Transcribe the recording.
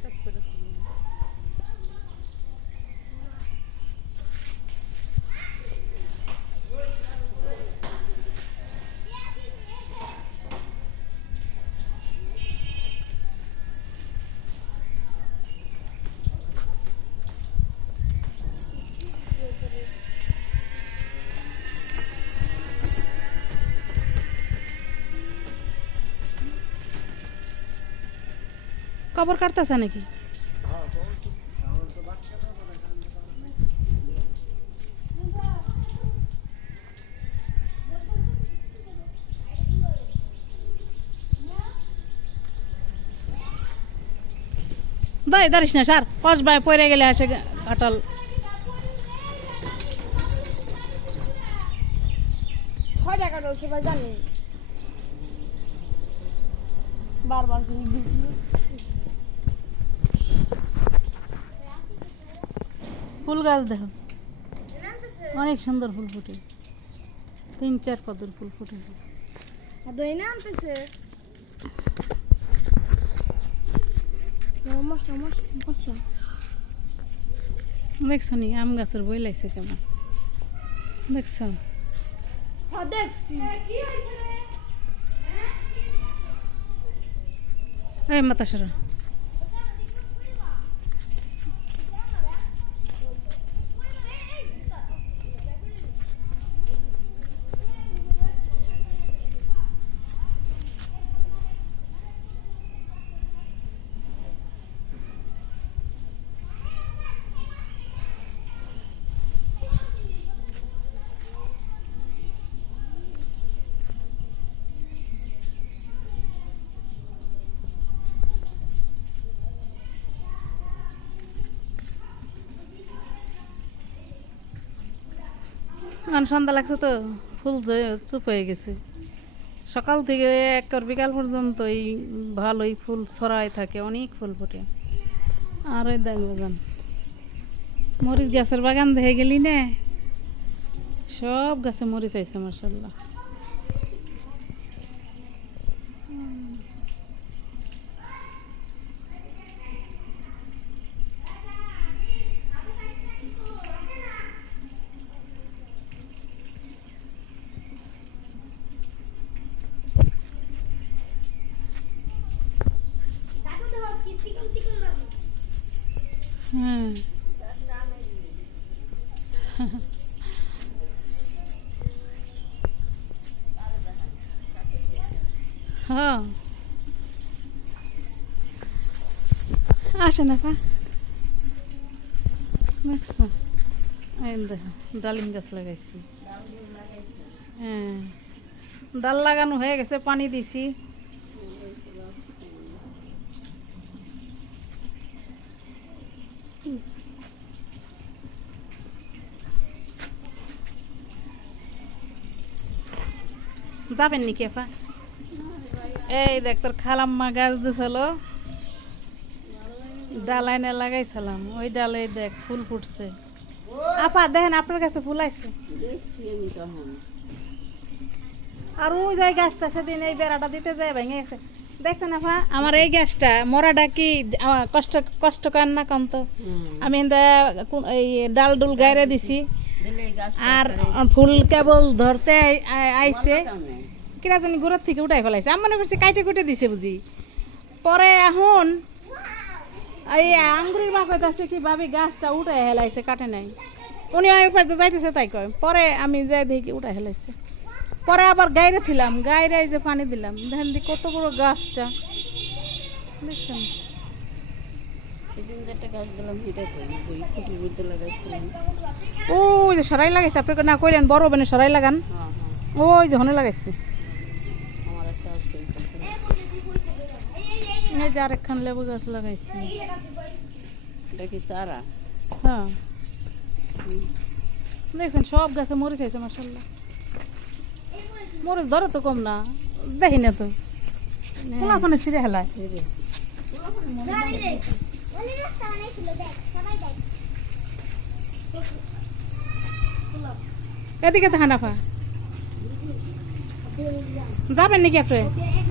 সব করে কবর কাটতেছে নাকি? দাঁড়িস না স্যার, কসবায় পড়ে গেলে আসে কাটাল। জানি বারবার ফুল গাছ দেখো, অনেক সুন্দর ফুল ফুটে, 3-4 পদের ফুল ফুটে। দেখছো নি আম গাছের বই লাগছে কেমন, দেখছো? এই মাতা সরা, সন্ধ্যা লাগছে তো ফুল চুপ হয়ে গেছে। সকাল থেকে একবার বিকাল পর্যন্ত এই ভালোই ফুল ছড়াই থাকে, অনেক ফুল ফোটে। আর ওই দেখ বাগান, মরিচ গাছের বাগান দেখে গেলি না, সব গাছে মরিচ হয়েছে মাশাআল্লাহ। হ্যাঁ হ্যাঁ আসে না পা, দেখছো? এই দেখো ডালিম গাছ লাগাইছি। হ্যাঁ ডাল লাগানো হয়ে গেছে, পানি দিছি। যাবেন নাকি আপা? এই দেখ তোর খালাম্মা গাছ দিছিল, ডাল আইনে লাগাইছিলাম, ওই ডালে দেখ ফুল ফুটছে। আপা দেখেন আপনার কাছে ফুল আছে। আর ওই যে গাছটা সেদিন এই বেড়াটা দিতে যায় ভেঙে গেছে, দেখছেন আপা? আমার এই গাছটা মরাটা কি কষ্ট কষ্টকর না কম? তো আমি এই ডাল ডুল গাইরে দিছি, আর ফুল কেবল ধরতে আইছে কিরা জানি গোড়ার থেকে উঠাই ফেলাইছে। আমি মনে করছি কাইটে কুটে দিছে বুঝি। পরে এখন এই আঙ্গুরের মা কইতাছে কি ভাবি গাছটা উঠাই হেলাইছে, কাটে নাই। উনি একবার তো যাইতেছে তাই কয়, পরে আমি যাই দেখি উঠাই হেলাইছে। পরে আবার গাইরে ছিলাম, গাইরে যে পানি দিলাম, দেখেন দি কত বড় গাছটা, দেখছেন? ওই যে সরাই লাগাইছে, আপনাকে না কইলেন বড় মানে সরাই লাগান, ওই যে হনে লাগাইছে। এই যে আরেকখান লেবু গাছ লাগাইছি, এটা কি চারা? হ্যাঁ দেখছেন সব গাছে মরিচ আছে মাশাআল্লাহ। মরিচ ধরে তো কম না, দেখি না তো খোলা পানে ছিঁড়ে হেলায়। এদিকে তো হানাফা যাবেন নাকি আপনি?